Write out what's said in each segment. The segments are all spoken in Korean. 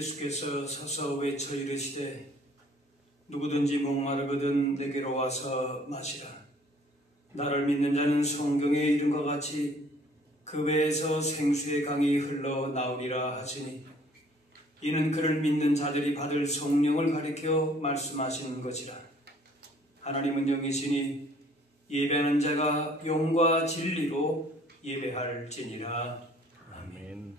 예수께서 서서 외쳐 이르시되 누구든지 목마르거든 내게로 와서 마시라. 나를 믿는 자는 성경에 이른 것 같이 그 배에서 생수의 강이 흘러나오리라 하시니 이는 그를 믿는 자들이 받을 성령을 가리켜 말씀하시는 것이라. 하나님은 영이시니 예배하는 자가 영과 진리로 예배할지니라. 아멘.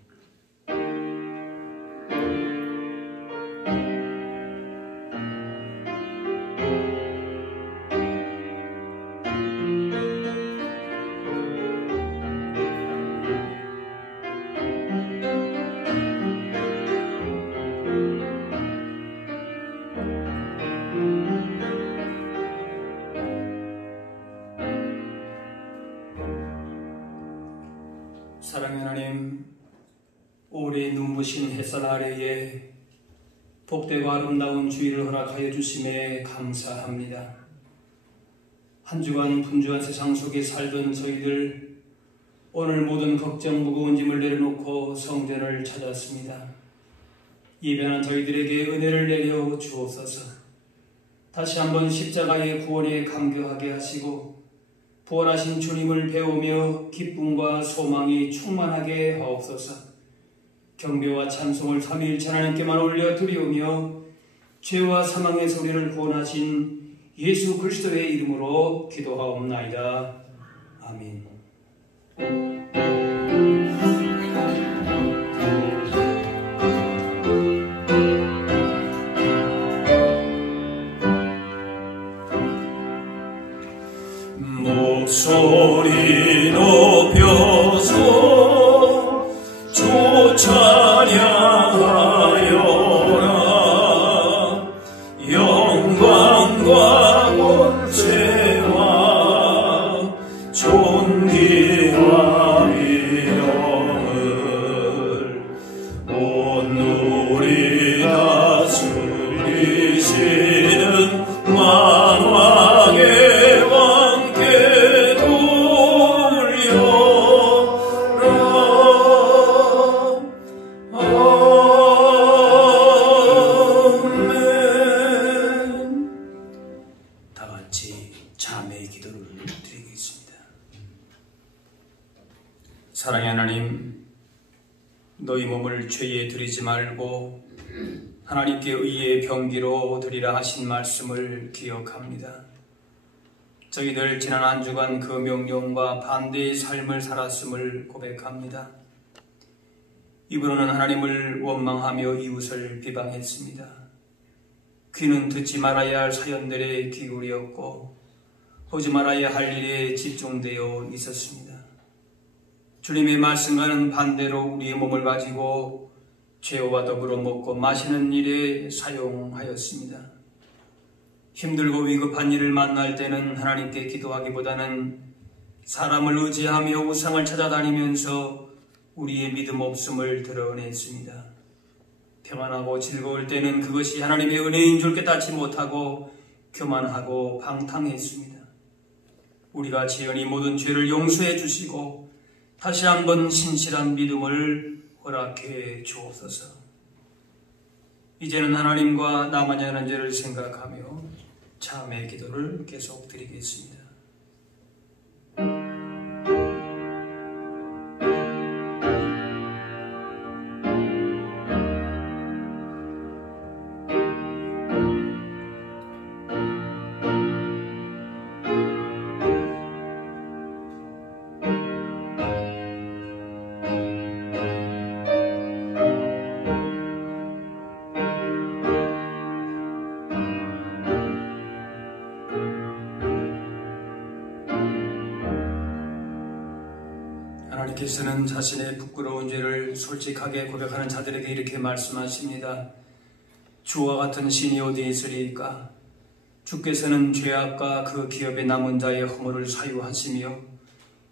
사랑의 하나님, 오래 눈부신 햇살 아래에 복되고 아름다운 주일을 허락하여 주심에 감사합니다. 한 주간 분주한 세상 속에 살던 저희들, 오늘 모든 걱정 무거운 짐을 내려놓고 성전을 찾았습니다. 예배하는 저희들에게 은혜를 내려 주옵소서. 다시 한번 십자가의 구원에 감격하게 하시고 부활하신 주님을 배우며 기쁨과 소망이 충만하게 하옵소서. 경배와 찬송을 삼위일체 하나님께만 올려 드리오며 죄와 사망의 소리를 구원하신 예수 그리스도의 이름으로 기도하옵나이다. 아멘. 목소리 높여서 주 찬양하여라. 영광과 권세와 존귀와 위엄을 온 누리 다스리시는 만왕의 사랑의 하나님, 너희 몸을 죄에 드리지 말고 하나님께 의의 병기로 드리라 하신 말씀을 기억합니다. 저희들 지난 한 주간 그 명령과 반대의 삶을 살았음을 고백합니다. 입으로는 하나님을 원망하며 이웃을 비방했습니다. 귀는 듣지 말아야 할 사연들에 기울였고 하지 말아야 할 일에 집중되어 있었습니다. 주님의 말씀과는 반대로 우리의 몸을 가지고 죄와 더불어 먹고 마시는 일에 사용하였습니다. 힘들고 위급한 일을 만날 때는 하나님께 기도하기보다는 사람을 의지하며 우상을 찾아다니면서 우리의 믿음 없음을 드러냈습니다. 평안하고 즐거울 때는 그것이 하나님의 은혜인 줄 깨닫지 못하고 교만하고 방탕했습니다. 우리가 지연히 모든 죄를 용서해 주시고 다시 한번 신실한 믿음을 허락해 주옵소서. 이제는 하나님과 나만이 하는 죄를 생각하며 참의 기도를 계속 드리겠습니다. 하나님께서는 자신의 부끄러운 죄를 솔직하게 고백하는 자들에게 이렇게 말씀하십니다. 주와 같은 신이 어디 있으리까? 주께서는 죄악과 그 기업에 남은 자의 허물을 사유하시며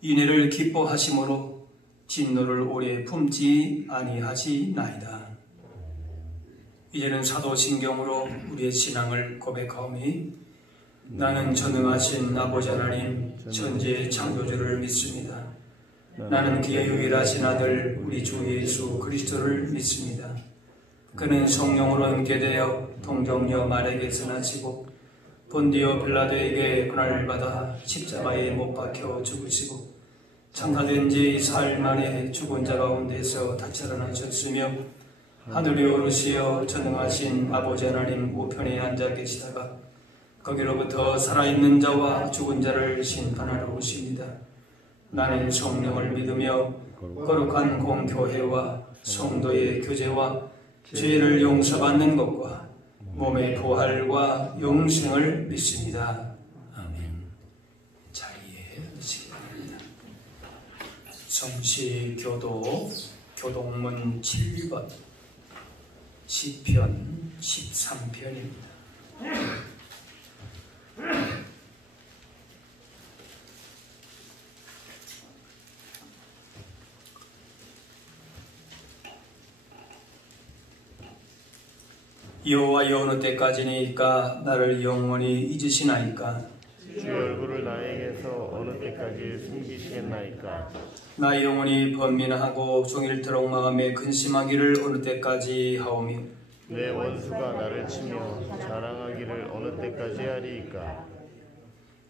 인애를 기뻐하심으로 진노를 오래 품지 아니하시나이다. 이제는 사도신경으로 우리의 신앙을 고백하오니 나는 전능하신 아버지 하나님 천지의 창조주를 믿습니다. 나는 그의 유일하신 아들 우리 주 예수 그리스도를 믿습니다. 그는 성령으로 잉태되어 동정녀 마리아에게서 나시고 본디오 빌라도에게 고난을 받아 십자가에 못 박혀 죽으시고 장사된 지 사흘 만에 죽은 자 가운데서 다시 살아나셨으며 하늘에 오르시어 전능하신 아버지 하나님 우편에 앉아 계시다가 거기로부터 살아있는 자와 죽은 자를 심판하러 오십니다. 나는 성령을 믿으며 거룩한 공교회와 성도의 교제와 죄를 용서받는 것과 몸의 부활과 영생을 믿습니다. 아멘. 자리에 앉으시기 바랍니다. 성시교도 교동문 7번 시편 13편입니다. 여호와여 어느 때까지니까 나를 영원히 잊으시나이까? 주의 얼굴을 나에게서 어느 때까지 숨기시겠나이까? 나 영원히 번민하고 종일토록 마음에 근심하기를 어느 때까지 하오며 내 원수가 나를 치며 자랑하기를 어느 때까지 하리이까?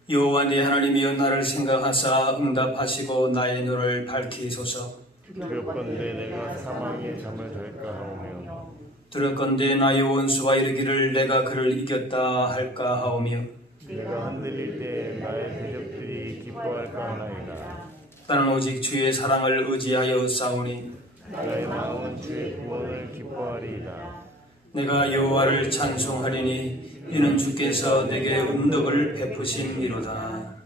여호와 내 하나님이여 나를 생각하사 응답하시고 나의 눈을 밝히소서. 두렵건대 내가 사망의 잠을 들까 하오며 두렵건대 나의 원수가 이르기를 내가 그를 이겼다 할까 하오며 내가 흔들릴 때 나의 대적들이 기뻐할까 하나이다. 나는 오직 주의 사랑을 의지하여 싸우니 나의 마음은 주의 구원을 기뻐하리이다. 내가 여호와를 찬송하리니 이는 주께서 내게 은덕을 베푸심이로다.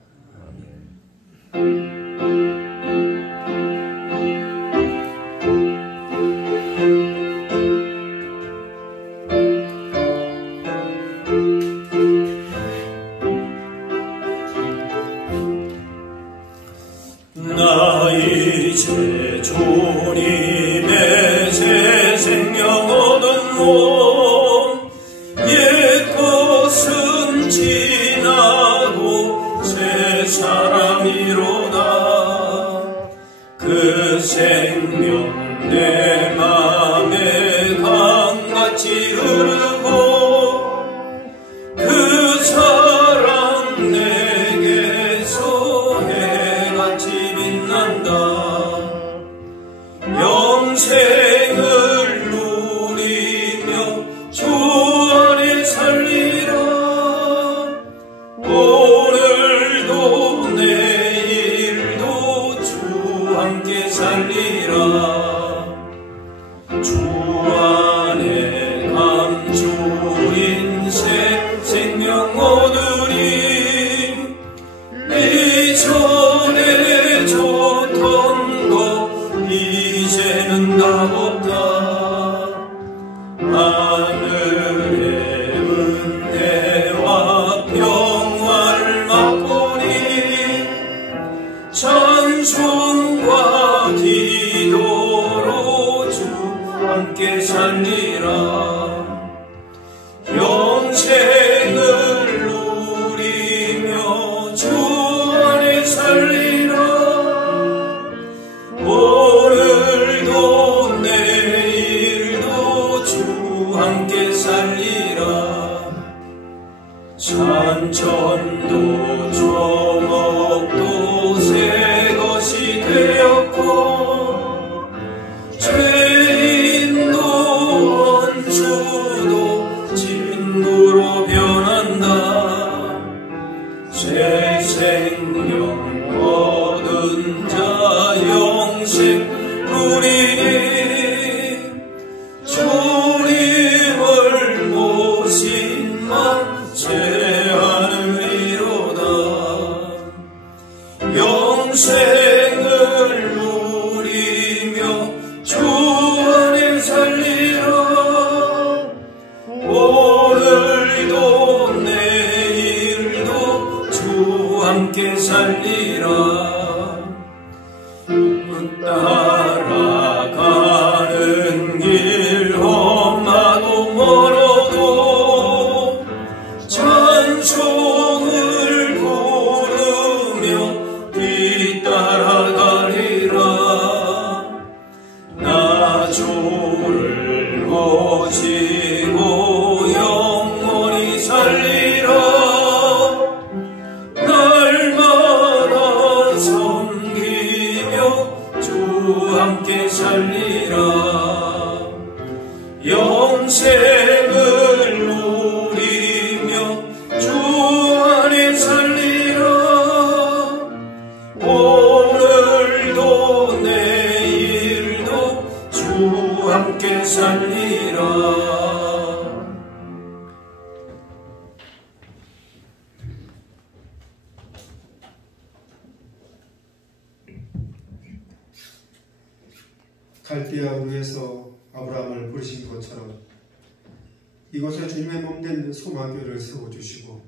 나 이제 주님의 새 생명 얻은 몸 옛 것은 지나고 새 사람이로다. 그 생명 내 맘에 강같이 흐르고 그 사랑 내게서 해같이 빛난다. 영생을 누리며 주 안에 살리라. 오늘도 내일도 주 함께 살리라. 주 안에 감추인 새 생명 얻으리. 이전에 줬던 것 이제는 다 없다. 하늘의 은혜와 평화를 맛보니 찬송과 기도로 주 함께 살리라. 영생을 누리며 주 안에 살리라. 오늘도 내일도 주 함께 살리라. 산천도 조목도 새 것이 되었고 죄인도 원수도 진부로 변한다. 새 생명 얻은 자 영생 누리니 주님을 모심만 제하느리로다. 영생을 누리며 주 안에 살리라. 오늘도 내일도 주 함께 살리라. 따라가는 길 험하고 멀어도 찬송을 부르며 뒤따라가리라. 나 주를 모시 갈대아 우르에서 아브라함을 부르신 것처럼 이곳에 주님의 몸된 소망교회를 세워주시고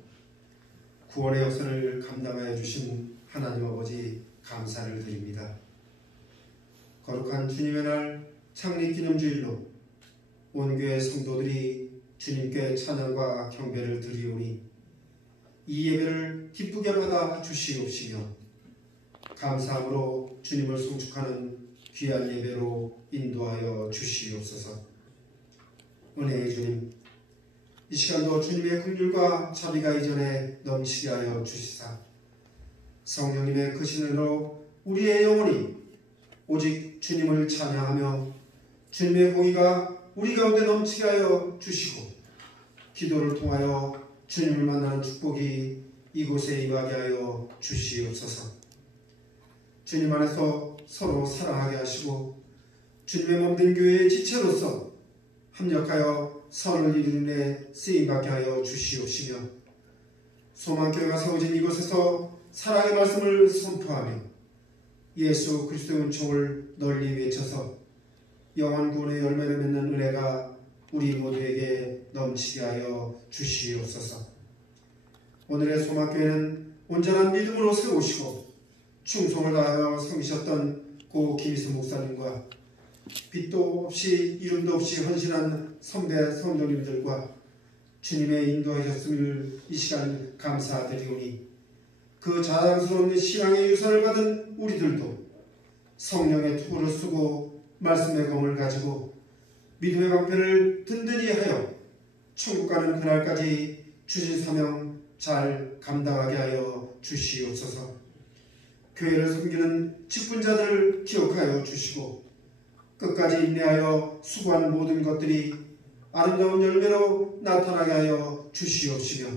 구원의 역사를 감당하여 주신 하나님 아버지 감사를 드립니다. 거룩한 주님의 날 창립기념주일로 온 교회 성도들이 주님께 찬양과 경배를 드리오니 이 예배를 기쁘게 받아 주시옵시며 감사함으로 주님을 송축하는 귀한 예배로 인도하여 주시옵소서. 은혜의 주님, 이 시간도 주님의 긍휼과 자비가 이전에 넘치게 하여 주시사 성령님의 크신 은혜로 우리의 영혼이 오직 주님을 찬양하며 주님의 공의가 우리 가운데 넘치게 하여 주시고 기도를 통하여 주님을 만나는 축복이 이곳에 임하게 하여 주시옵소서. 주님 안에서 서로 사랑하게 하시고 주님의 몸된 교회의 지체로서 합력하여 선을 이루는 데 쓰임받게 하여 주시옵시며 소망교회가 세워진 이곳에서 사랑의 말씀을 선포하며 예수 그리스도의 은총을 널리 외쳐서 영원 구원의 열매를 맺는 은혜가 우리 모두에게 넘치게 하여 주시옵소서. 오늘의 소망교회는 온전한 믿음으로 세우시고 충성을 다하여 섬기셨던 고 김희수 목사님과 빛도 없이 이름도 없이 헌신한 선배 성도님들과 주님의 인도하셨음을 이 시간 감사드리오니 그 자랑스러운 신앙의 유산을 받은 우리들도 성령의 투구를 쓰고 말씀의 검을 가지고 믿음의 방편을 든든히 하여 천국 가는 그날까지 주신 사명 잘 감당하게 하여 주시옵소서. 교회를 섬기는 직분자들을 기억하여 주시고 끝까지 인내하여 수고한 모든 것들이 아름다운 열매로 나타나게 하여 주시옵시며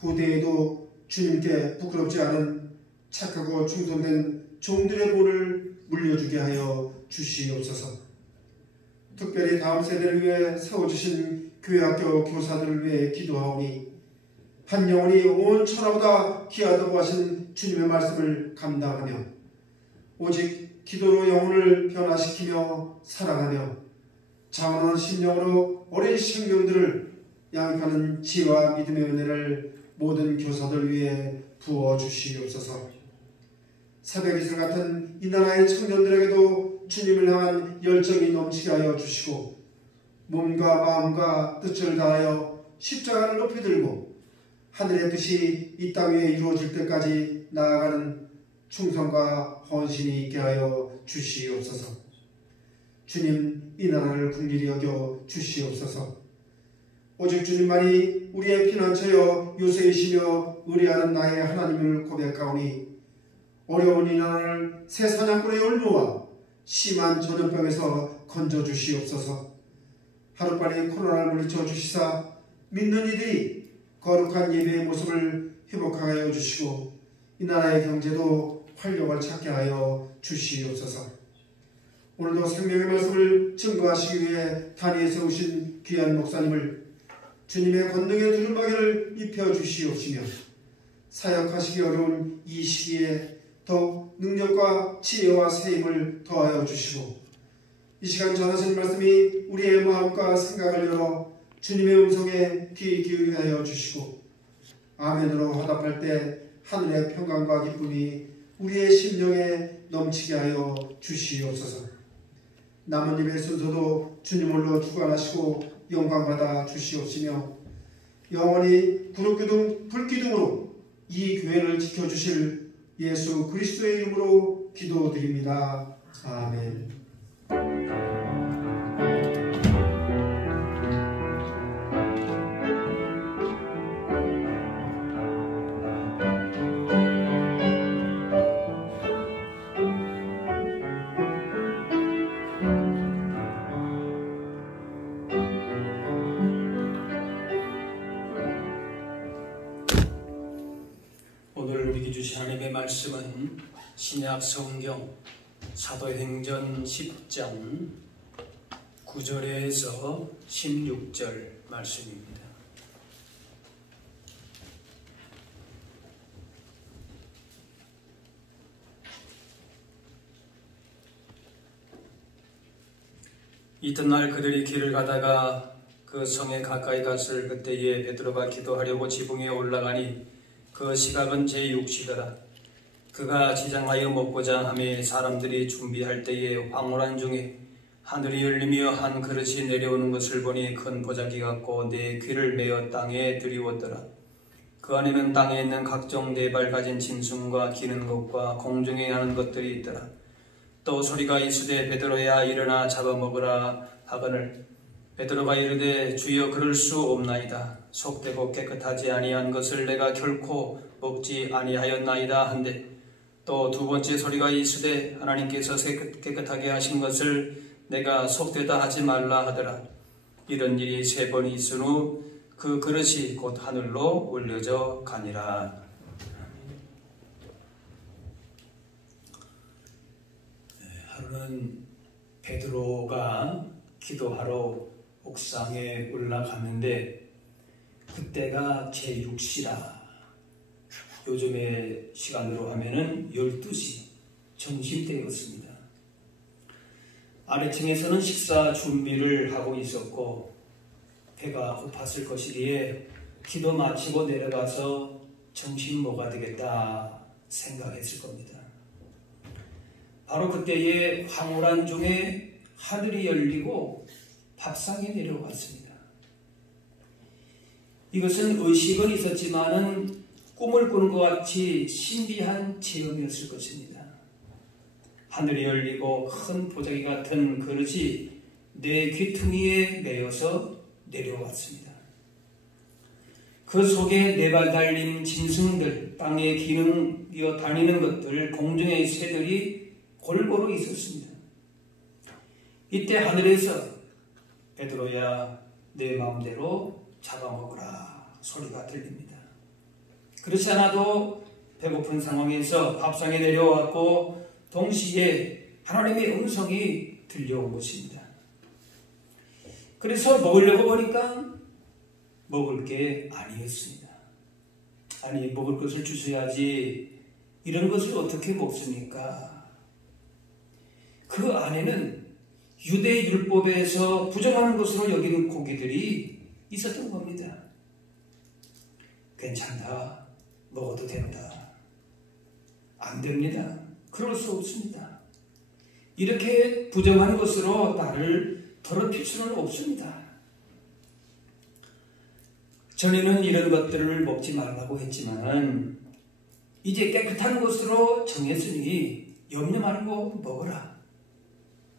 후대에도 주님께 부끄럽지 않은 착하고 충성된 종들의 본을 물려주게 하여 주시옵소서. 특별히 다음 세대를 위해 세워주신 교회학교 교사들을 위해 기도하오니 한 영혼이 온 천하보다 귀하다고 하신 주님의 말씀을 감당하며 오직 기도로 영혼을 변화시키며 사랑하며 자원한 심령으로 어린 생명들을 양육하는 지혜와 믿음의 은혜를 모든 교사들 위해 부어주시옵소서. 새벽이슬 같은 이 나라의 청년들에게도 주님을 향한 열정이 넘치게 하여 주시고 몸과 마음과 뜻을 다하여 십자가를 높이 들고 하늘의 뜻이 이 땅 위에 이루어질 때까지 나아가는 충성과 헌신이 있게 하여 주시옵소서. 주님, 이 나라를 긍휼히 여겨 주시옵소서. 오직 주님만이 우리의 피난처여 요새이시며 의뢰하는 나의 하나님을 고백하오니 어려운 이 나라를 새 사냥꾼의 열무와 심한 전염병에서 건져주시옵소서. 하루빨리 코로나를 물리쳐 주시사 믿는 이들이 거룩한 예배의 모습을 회복하게 하여 주시고 이 나라의 경제도 활력을 찾게 하여 주시옵소서. 오늘도 생명의 말씀을 증거하시기 위해 단위에 세우신 귀한 목사님을 주님의 권능의 두루마기를 입혀주시옵시며 사역하시기 어려운 이 시기에 더욱 능력과 지혜와 세임을 더하여 주시고 이 시간 전하신 말씀이 우리의 마음과 생각을 열어 주님의 음성에 귀 기울이게 하여 주시고 아멘으로 화답할 때 하늘의 평강과 기쁨이 우리의 심령에 넘치게 하여 주시옵소서. 남은 예배 순서도 주님으로 주관하시고 영광받아 주시옵시며 영원히 구름기둥 불기둥으로 이 교회를 지켜주실 예수 그리스도의 이름으로 기도드립니다. 아멘. 오늘 우리에게 주신 하나님의 말씀은 신약 성경 사도행전 10장 9절에서 16절 말씀입니다. 이튿날 그들이 길을 가다가 그 성에 가까이 갔을 그때에 베드로가 기도하려고 지붕에 올라가니 그 시각은 제6시더라. 그가 지장하여 먹고자 하며 사람들이 준비할 때에 황홀한 중에 하늘이 열리며 한 그릇이 내려오는 것을 보니 큰 보자기 같고 네 귀를 메어 땅에 들이웠더라. 그 안에는 땅에 있는 각종 네 발 가진 짐승과 기는 것과 공중에 나는 것들이 있더라. 또 소리가 이르되 베드로야 일어나 잡아먹으라 하거늘 베드로가 이르되 주여 그럴 수 없나이다. 속되고 깨끗하지 아니한 것을 내가 결코 먹지 아니하였나이다 한데 또 두 번째 소리가 이르되 하나님께서 깨끗하게 하신 것을 내가 속되다 하지 말라 하더라. 이런 일이 3번 있은 후 그 그릇이 곧 하늘로 올려져 가니라. 하루는 베드로가 기도하러 옥상에 올라갔는데 그때가 제6시라. 요즘의 시간으로 하면은 12시 점심때였습니다. 아래층에서는 식사 준비를 하고 있었고 배가 고팠을 것이기에 기도 마치고 내려가서 점심 먹어야 되겠다 생각했을 겁니다. 바로 그때에 황홀한 중에 하늘이 열리고 밥상이 내려왔습니다. 이것은 의식은 있었지만은 꿈을 꾸는 것 같이 신비한 체험이었을 것입니다. 하늘이 열리고 큰 보자기 같은 그릇이 내 귀퉁이에 매여서 내려왔습니다. 그 속에 4발 달린 짐승들, 땅에 기능이어 다니는 것들, 공중의 새들이 골고루 있었습니다. 이때 하늘에서 베드로야 내 마음대로 잡아먹으라 소리가 들립니다. 그렇지 않아도 배고픈 상황에서 밥상에 내려왔고 동시에 하나님의 음성이 들려온 것입니다. 그래서 먹으려고 보니까 먹을 게 아니었습니다. 아니 먹을 것을 주셔야지 이런 것을 어떻게 먹습니까? 그 안에는 유대 율법에서 부정하는 것으로 여기는 고기들이 있었던 겁니다. 괜찮다. 먹어도 된다. 안 됩니다. 그럴 수 없습니다. 이렇게 부정한 것으로 나를 더럽힐 수는 없습니다. 전에는 이런 것들을 먹지 말라고 했지만 이제 깨끗한 것으로 정했으니 염려 말고 먹어라.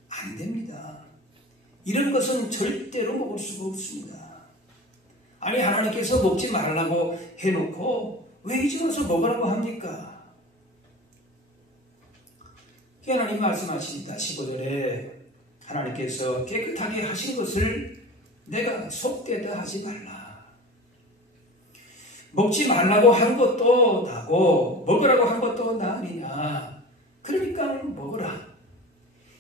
안 됩니다. 이런 것은 절대로 먹을 수가 없습니다. 아니 하나님께서 먹지 말라고 해놓고 왜 이제 와서 먹으라고 합니까? 하나님 말씀하십니다. 15절에 하나님께서 깨끗하게 하신 것을 내가 속되다 하지 말라. 먹지 말라고 한 것도 나고 먹으라고 한 것도 나 아니냐. 그러니까 먹으라.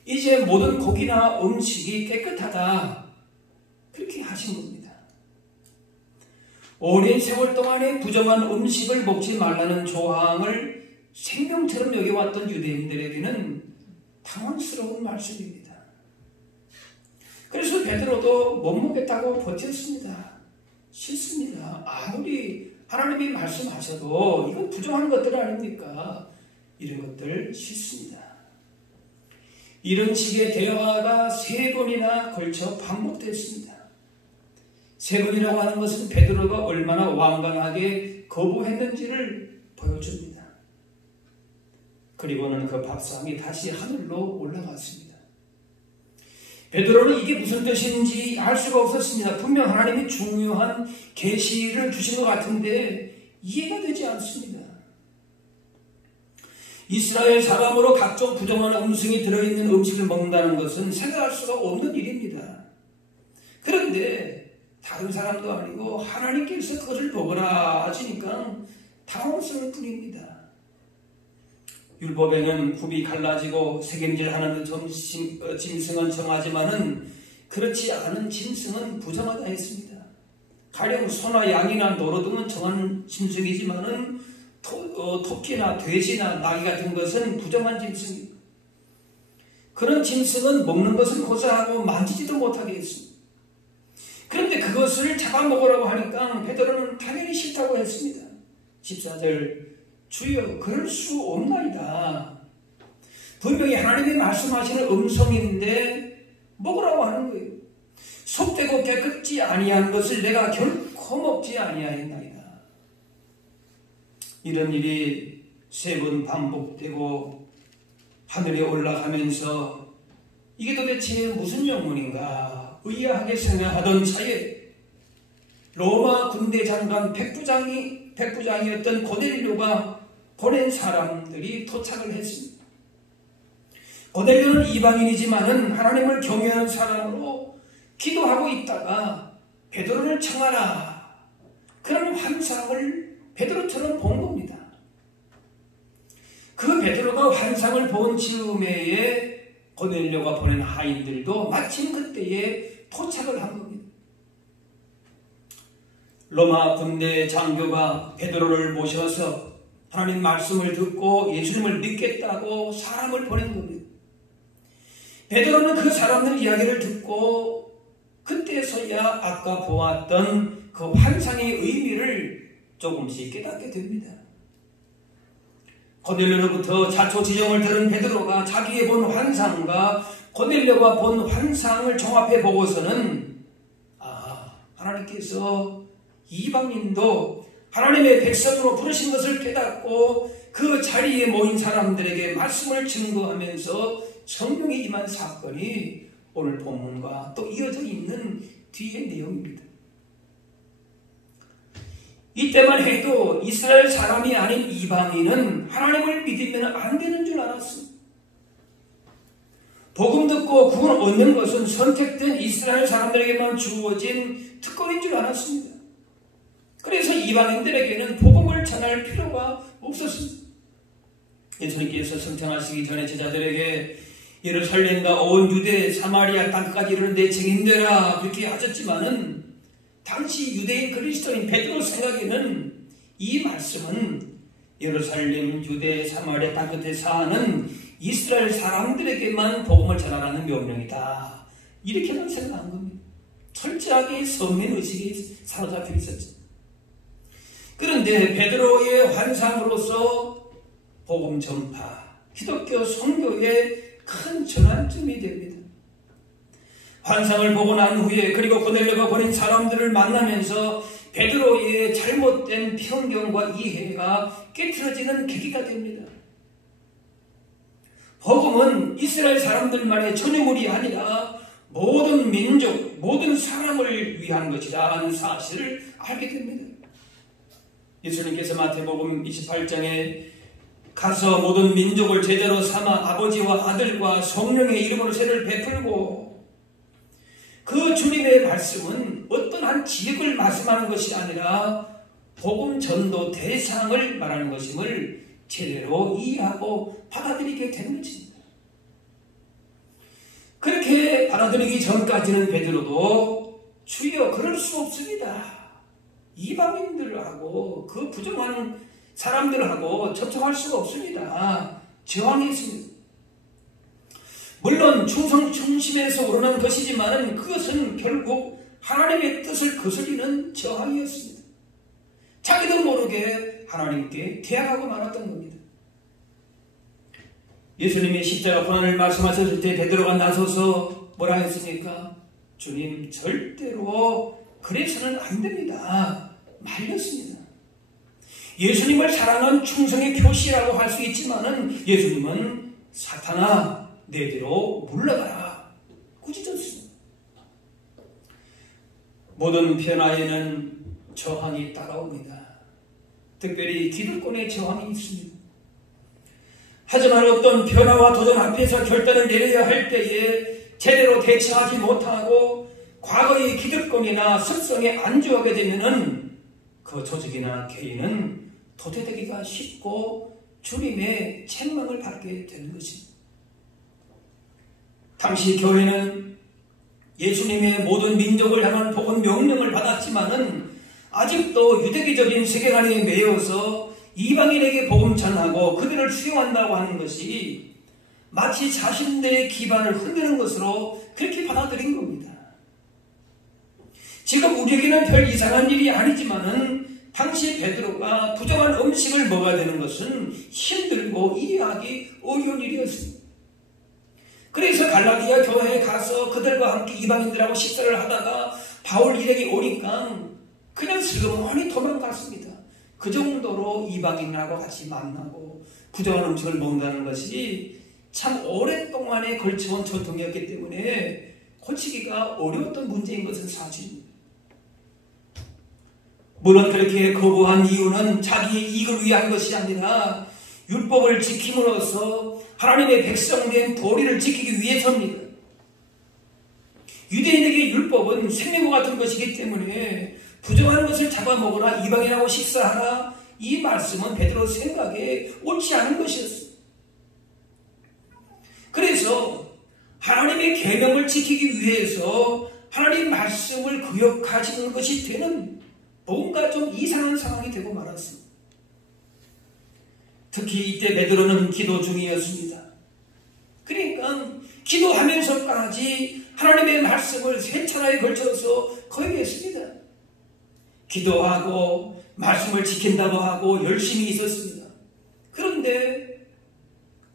이제 모든 고기나 음식이 깨끗하다. 그렇게 하신 겁니다. 오랜 세월 동안에 부정한 음식을 먹지 말라는 조항을 생명처럼 여겨왔던 유대인들에게는 당황스러운 말씀입니다. 그래서 베드로도 못 먹겠다고 버텼습니다. 싫습니다. 아무리 하나님이 말씀하셔도 이건 부정한 것들 아닙니까? 이런 것들 싫습니다. 이런 식의 대화가 3번이나 걸쳐 반복됐습니다. 3번이라고 하는 것은 베드로가 얼마나 완강하게 거부했는지를 보여줍니다. 그리고는 그 밥상이 다시 하늘로 올라갔습니다. 베드로는 이게 무슨 뜻인지 알 수가 없었습니다. 분명 하나님이 중요한 계시를 주신 것 같은데 이해가 되지 않습니다. 이스라엘 사람으로 각종 부정한 음식이 들어있는 음식을 먹는다는 것은 생각할 수가 없는 일입니다. 그런데 다른 사람도 아니고 하나님께서 그것을 먹으라 하시니까 당황스러울 뿐입니다. 율법에는 굽이 갈라지고 색임질하는 짐승은 정하지만은 그렇지 않은 짐승은 부정하다 했습니다. 가령 소나 양이나 노루 등은 정한 짐승이지만은 토끼나 돼지나 나귀 같은 것은 부정한 짐승입니다. 그런 짐승은 먹는 것은 고사하고 만지지도 못하게 했습니다. 그런데 그것을 잡아먹으라고 하니까 베드로는 당연히 싫다고 했습니다. 14절, 주여 그럴 수 없나이다. 분명히 하나님이 말씀하시는 음성인데 먹으라고 하는 거예요. 속되고 깨끗지 아니한 것을 내가 결코 먹지 아니하였나이다. 이런 일이 3번 반복되고 하늘에 올라가면서 이게 도대체 무슨 영문인가 의아하게 생각하던 차에 로마 군대 장관 백부장이었던 고넬료가 보낸 사람들이 도착을 했습니다. 고넬료는 이방인이지만은 하나님을 경외하는 사람으로 기도하고 있다가 베드로를 청하라 그런 환상을 베드로처럼 본 겁니다. 그 베드로가 환상을 본 즈음에 고넬료가 보낸 하인들도 마침 그때에 도착을 한 겁니다. 로마 군대 장교가 베드로를 모셔서 하나님 말씀을 듣고 예수님을 믿겠다고 사람을 보낸 겁니다. 베드로는 그 사람들 이야기를 듣고 그때서야 아까 보았던 그 환상의 의미를 조금씩 깨닫게 됩니다. 고넬료로부터 자초지종을 들은 베드로가 자기의 본 환상과 고넬료가 본 환상을 종합해 보고서는 하나님께서 이방인도 하나님의 백성으로 부르신 것을 깨닫고 그 자리에 모인 사람들에게 말씀을 증거하면서 성령이 임한 사건이 오늘 본문과 또 이어져 있는 뒤의 내용입니다. 이때만 해도 이스라엘 사람이 아닌 이방인은 하나님을 믿으면 안 되는 줄 알았습니다. 복음 듣고 구원 얻는 것은 선택된 이스라엘 사람들에게만 주어진 특권인 줄 알았습니다. 그래서 이방인들에게는 복음을 전할 필요가 없었습니다. 예수님께서 승천하시기 전에 제자들에게 예루살렘과 온 유대 사마리아 땅까지 이르는데 증인되라 그렇게 하셨지만은 당시 유대인 그리스도인 베드로 생각에는 이 말씀은 예루살렘 유대 사마리아 땅끝에 사는 이스라엘 사람들에게만 복음을 전하라는 명령이다. 이렇게만 생각한 겁니다. 철저하게 선민의식이 사로잡혀 있었죠. 그런데 베드로의 환상으로서 복음 전파, 기독교 선교의 큰 전환점이 됩니다. 환상을 보고 난 후에 그리고 고넬료가 보낸 사람들을 만나면서 베드로의 잘못된 편견과 이해가 깨트려지는 계기가 됩니다. 복음은 이스라엘 사람들만의 전유물이 아니라 모든 민족, 모든 사람을 위한 것이라는 사실을 알게 됩니다. 예수님께서 마태복음 28장에 가서 모든 민족을 제자로 삼아 아버지와 아들과 성령의 이름으로 세를 베풀고 그 주님의 말씀은 어떤 한 지역을 말씀하는 것이 아니라 복음 전도 대상을 말하는 것임을 제대로 이해하고 받아들이게 되는 것입니다. 그렇게 받아들이기 전까지는 베드로도 주여 그럴 수 없습니다. 이방인들하고 그 부정하는 사람들하고 접촉할 수가 없습니다. 저항했습니다. 물론 충성심에서 우러난 것이지만 그것은 결국 하나님의 뜻을 거스리는 저항이었습니다. 자기도 모르게 하나님께 대항하고 말았던 겁니다. 예수님이 십자가 고난을 말씀하셨을 때 베드로가 나서서 뭐라 했습니까? 주님 절대로 그래서는 안 됩니다. 말렸습니다. 예수님을 사랑한 충성의 표시라고 할 수 있지만은 예수님은 사탄아 내대로 물러가라 꾸짖었습니다. 모든 변화에는 저항이 따라옵니다. 특별히 기득권의 저항이 있습니다. 하지만 어떤 변화와 도전 앞에서 결단을 내려야 할 때에 제대로 대처하지 못하고 과거의 기득권이나 습성에 안주하게 되면은 그 조직이나 개인은 도태되기가 쉽고 주님의 책망을 받게 되는 것입니다. 당시 교회는 예수님의 모든 민족을 향한 복음 명령을 받았지만은 아직도 유대기적인 세계관에 매여서 이방인에게 복음 전하고 그들을 수용한다고 하는 것이 마치 자신들의 기반을 흔드는 것으로 그렇게 받아들인 겁니다. 지금 우리에게는 별 이상한 일이 아니지만은 당시 베드로가 부정한 음식을 먹어야 되는 것은 힘들고 이해하기 어려운 일이었습니다. 그래서 갈라디아 교회에 가서 그들과 함께 이방인들하고 식사를 하다가 바울 일행이 오니까 그냥 슬그머니 도망갔습니다. 그 정도로 이방인하고 같이 만나고 부정한 음식을 먹는다는 것이 참 오랫동안에 걸쳐온 전통이었기 때문에 고치기가 어려웠던 문제인 것은 사실입니다. 물론 그렇게 거부한 이유는 자기의 이익을 위한 것이 아니라 율법을 지킴으로써 하나님의 백성된 도리를 지키기 위해서입니다. 유대인에게 율법은 생명과 같은 것이기 때문에 부정한 것을 잡아먹으라, 이방인하고 식사하라, 이 말씀은 베드로 생각에 옳지 않은 것이었습니다. 그래서 하나님의 계명을 지키기 위해서 하나님 말씀을 거역하시는 것이 되는 뭔가 좀 이상한 상황이 되고 말았습니다. 특히 이때 베드로는 기도 중이었습니다. 그러니까 기도하면서까지 하나님의 말씀을 세 차례에 걸쳐서 거역했습니다. 기도하고 말씀을 지킨다고 하고 열심히 있었습니다. 그런데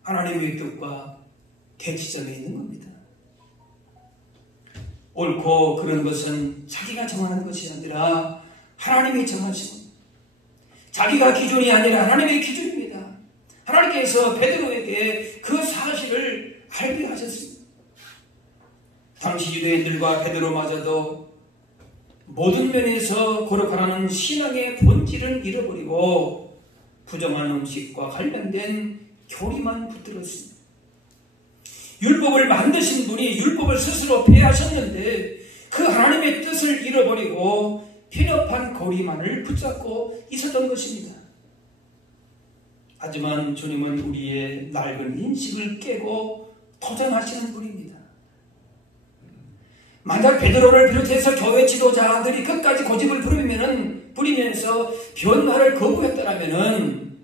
하나님의 뜻과 대치점에 있는 겁니다. 옳고 그런 것은 자기가 정하는 것이 아니라 하나님이 정하신 겁니다. 자기가 기준이 아니라 하나님의 기준입니다. 하나님께서 베드로에게 그 사실을 알게 하셨습니다. 당시 유대인들과 베드로마저도 모든 면에서 거룩하라는 신앙의 본질을 잃어버리고 부정한 음식과 관련된 교리만 붙들었습니다. 율법을 만드신 분이 율법을 스스로 폐하셨는데 그 하나님의 뜻을 잃어버리고 편협한 고리만을 붙잡고 있었던 것입니다. 하지만 주님은 우리의 낡은 인식을 깨고 도전하시는 분입니다. 만약 베드로를 비롯해서 교회 지도자들이 끝까지 고집을 부리면서 변화를 거부했더라면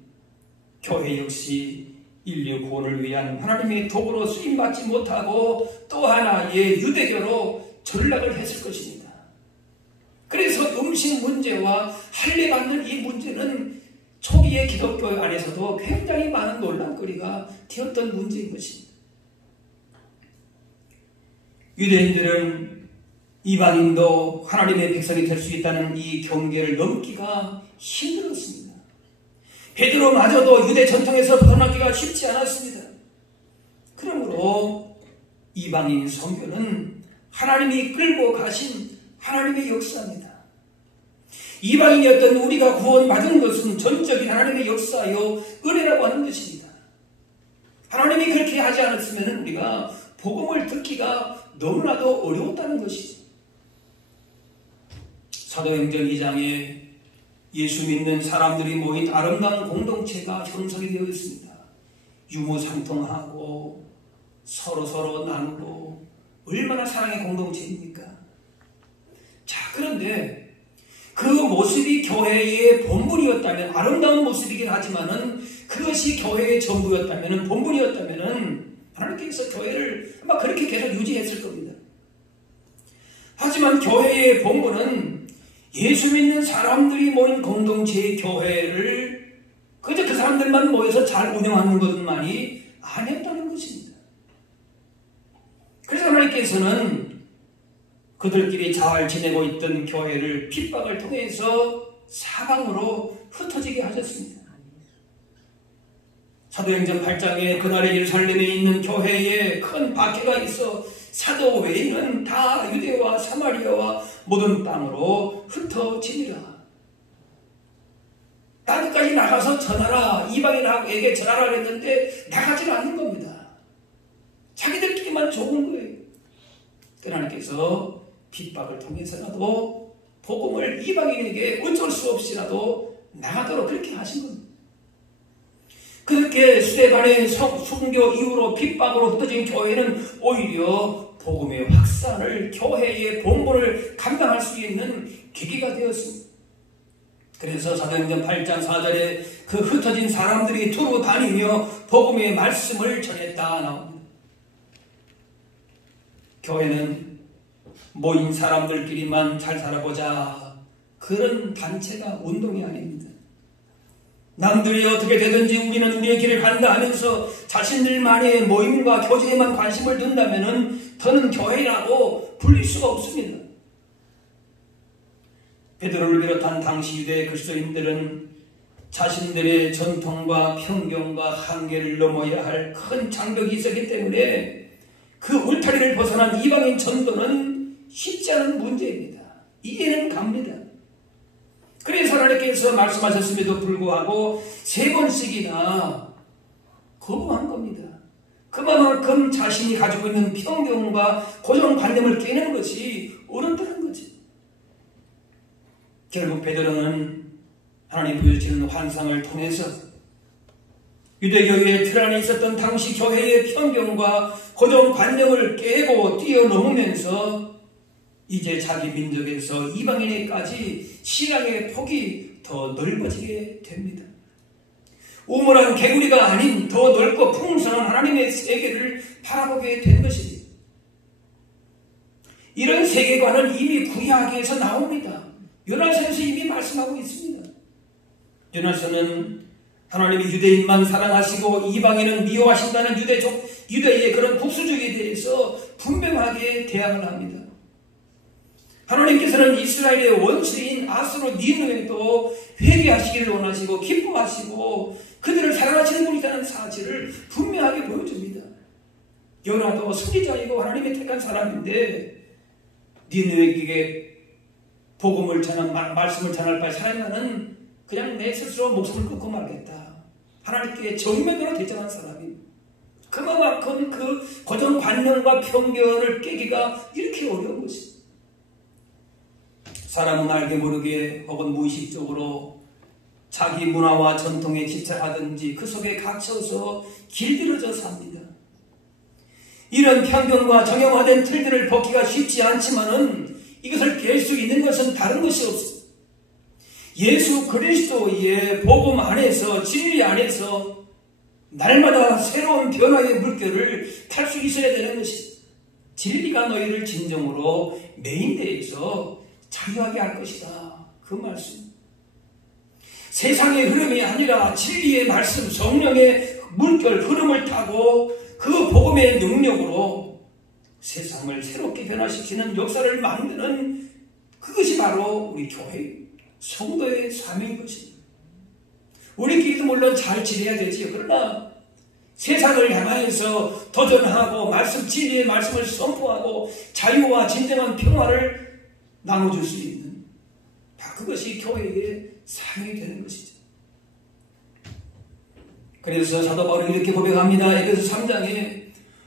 교회 역시 인류 구원을 위한 하나님의 도구로 쓰임받지 못하고 또 하나의 유대교로 전락을 했을 것입니다. 그래서 음식 문제와 할례받는 이 문제는 초기의 기독교 안에서도 굉장히 많은 논란거리가 되었던 문제인 것입니다. 유대인들은 이방인도 하나님의 백성이 될 수 있다는 이 경계를 넘기가 힘들었습니다. 베드로마저도 유대 전통에서 벗어나기가 쉽지 않았습니다. 그러므로 이방인 선교는 하나님이 끌고 가신 하나님의 역사입니다. 이방인이었던 우리가 구원받은 것은 전적인 하나님의 역사요 은혜라고 하는 것입니다. 하나님이 그렇게 하지 않았으면 우리가 복음을 듣기가 너무나도 어려웠다는 것이죠. 사도행전 2장에 예수 믿는 사람들이 모인 아름다운 공동체가 형성이 되어 있습니다. 유무상통하고 서로 나누고 얼마나 사랑의 공동체입니까? 자, 그런데 그 모습이 교회의 본분이었다면, 아름다운 모습이긴 하지만은 그것이 교회의 전부였다면, 본분이었다면 하나님께서 교회를 아마 그렇게 계속 유지했을 겁니다. 하지만 교회의 본분은 예수 믿는 사람들이 모인 공동체의 교회를 그저 그 사람들만 모여서 잘 운영하는 것만이 아니었다는 것입니다. 그래서 하나님께서는 그들끼리 잘 지내고 있던 교회를 핍박을 통해서 사방으로 흩어지게 하셨습니다. 사도행전 8장에 그날의 예루살렘에 있는 교회에 큰 박해가 있어 사도 외에는 다 유대와 사마리아와 모든 땅으로 흩어지니라. 땅끝까지 나가서 전하라, 이방인에게 전하라 했는데 나가지는 않는 겁니다. 자기들끼리만 좋은 거예요. 하나님께서 핍박을 통해서라도 복음을 이방인에게 어쩔 수 없이라도 나가도록 그렇게 하신 겁니다. 그렇게 스데반의 순교 이후로 핍박으로 흩어진 교회는 오히려 복음의 확산을, 교회의 본분을 감당할 수 있는 계기가 되었습니다. 그래서 사도행전 8장 4절에 그 흩어진 사람들이 두루 다니며 복음의 말씀을 전했다 나옵니다. 교회는 모인 사람들끼리만 잘 살아보자, 그런 단체가 운동이 아닙니다. 남들이 어떻게 되든지 우리는 우리의 길을 간다 하면서 자신들만의 모임과 교제에만 관심을 둔다면 더는 교회라고 불릴 수가 없습니다. 베드로를 비롯한 당시 유대 그리스도인들은 자신들의 전통과 편견과 한계를 넘어야 할 큰 장벽이 있었기 때문에 그 울타리를 벗어난 이방인 전도는 쉽지 않은 문제입니다. 이해는 갑니다. 그래서 하나님께서 말씀하셨음에도 불구하고 3번씩이나 거부한 겁니다. 그만큼 자신이 가지고 있는 편견과 고정관념을 깨는 것이 어렵다는 거지. 결국 베드로는 하나님 보여주시는 환상을 통해서 유대교회의 틀 안에 있었던 당시 교회의 편견과 고정관념을 깨고 뛰어넘으면서 이제 자기 민족에서 이방인에까지 신앙의 폭이 더 넓어지게 됩니다. 우물한 개구리가 아닌 더 넓고 풍성한 하나님의 세계를 바라보게 된 것입니다. 이런 세계관은 이미 구약에서 나옵니다. 요나서에서 이미 말씀하고 있습니다. 요나서는 하나님이 유대인만 사랑하시고 이방인은 미워하신다는 유대의 그런 국수주의에 대해서 분명하게 대항을 합니다. 하나님께서는 이스라엘의 원수인 아수르 니느웨도 회개하시기를 원하시고 기뻐하시고 그들을 사랑하시는 분이라는 사실을 분명하게 보여줍니다. 요나도 선지자이고 하나님의 택한 사람인데 니느웨에게 복음을 전한 말씀을 전할 바에 사람은 그냥 내 스스로 목숨을 끊고 말겠다. 하나님께 정면으로 대적한 사람입니다. 그만큼 그 고정관념과 편견을 깨기가 이렇게 어려운 것입니다. 사람은 알게 모르게 혹은 무의식적으로 자기 문화와 전통에 집착하든지 그 속에 갇혀서 길들여져 삽니다. 이런 편견과 정형화된 틀들을 벗기가 쉽지 않지만은 이것을 깰 수 있는 것은 다른 것이 없습니다. 예수 그리스도의 복음 안에서, 진리 안에서 날마다 새로운 변화의 물결을 탈 수 있어야 되는 것입니다. 진리가 너희를 진정으로 메인대에서 자유하게 할 것이다. 그 말씀. 세상의 흐름이 아니라 진리의 말씀, 성령의 물결 흐름을 타고 그 복음의 능력으로 세상을 새롭게 변화시키는 역사를 만드는 그것이 바로 우리 교회 성도의 사명인 것입니다. 우리끼리도 물론 잘 지내야 되지요. 그러나 세상을 향하여서 도전하고 말씀, 진리의 말씀을 선포하고 자유와 진정한 평화를 나눠줄 수 있는 그것이 교회의 사명이 되는 것이죠. 그래서 사도 바울은 이렇게 고백합니다. 에베소 3장에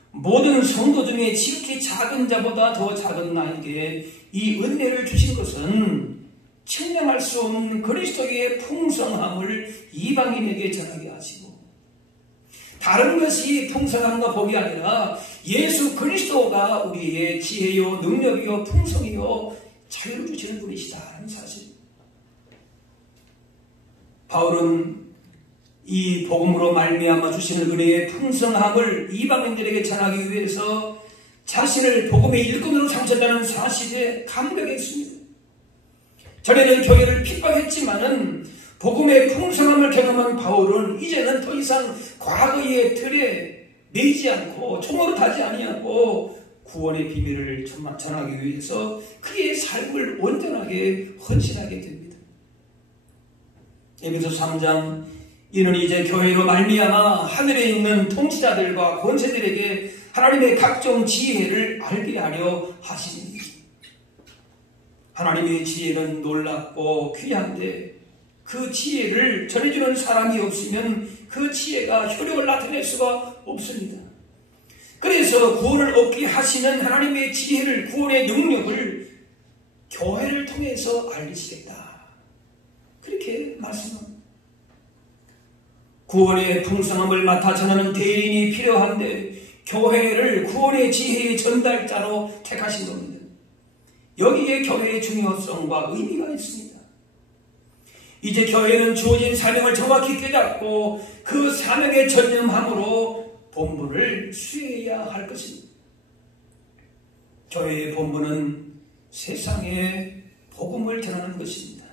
모든 성도 중에 지극히 작은 자보다 더 작은 나에게 이 은혜를 주신 것은 측량할 수 없는 그리스도의 풍성함을 이방인에게 전하게 하시고, 다른 것이 풍성함과 복이 아니라 예수 그리스도가 우리의 지혜요 능력이요 풍성이요 자유를 주시는 분이시다는 사실. 바울은 이 복음으로 말미암아 주시는 은혜의 풍성함을 이방인들에게 전하기 위해서 자신을 복음의 일꾼으로 삼쳤다는 사실에 감격했습니다. 전에는 교회를 핍박했지만은 복음의 풍성함을 경험한 바울은 이제는 더 이상 과거의 틀에 매이지 않고 총으로타지 아니하고 구원의 비밀을 전하기 위해서 그의 삶을 온전하게 헌신하게 됩니다. 에베소 3장, 이는 이제 교회로 말미암아 하늘에 있는 통치자들과 권세들에게 하나님의 각종 지혜를 알게 하려 하시니, 하나님의 지혜는 놀랍고 귀한데 그 지혜를 전해주는 사람이 없으면 그 지혜가 효력을 나타낼 수가 없습니다. 그래서 구원을 얻게 하시는 하나님의 지혜를, 구원의 능력을 교회를 통해서 알리시겠다. 그렇게 말씀합니다. 구원의 풍성함을 맡아 전하는 대리인이 필요한데 교회를 구원의 지혜의 전달자로 택하신 겁니다. 여기에 교회의 중요성과 의미가 있습니다. 이제 교회는 주어진 사명을 정확히 깨닫고 그 사명에 전념함으로 본분을 수행해야 할 것입니다. 교회의 본분은 세상에 복음을 전하는 것입니다.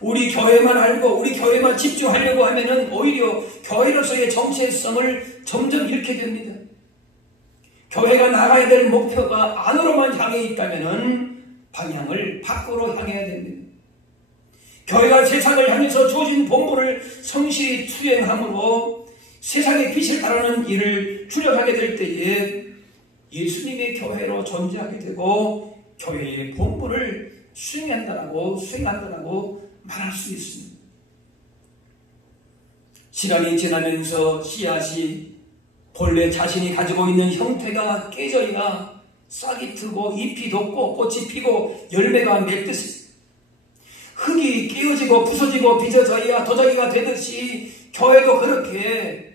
우리 교회만 알고 우리 교회만 집중하려고 하면은 오히려 교회로서의 정체성을 점점 잃게 됩니다. 교회가 나가야 될 목표가 안으로만 향해 있다면은 방향을 밖으로 향해야 됩니다. 교회가 세상을 향해서 주어진 본분을 성실히 수행함으로 세상의 빛을 발하는 일을 주력하게 될 때에 예수님의 교회로 존재하게 되고 교회의 본분을 수행한다라고 말할 수 있습니다. 시간이 지나면서 씨앗이 본래 자신이 가지고 있는 형태가 깨져야 싹이 트고 잎이 돋고 꽃이 피고 열매가 맺듯이 흙이 깨어지고 부서지고 빚어져야 도자기가 되듯이 교회도 그렇게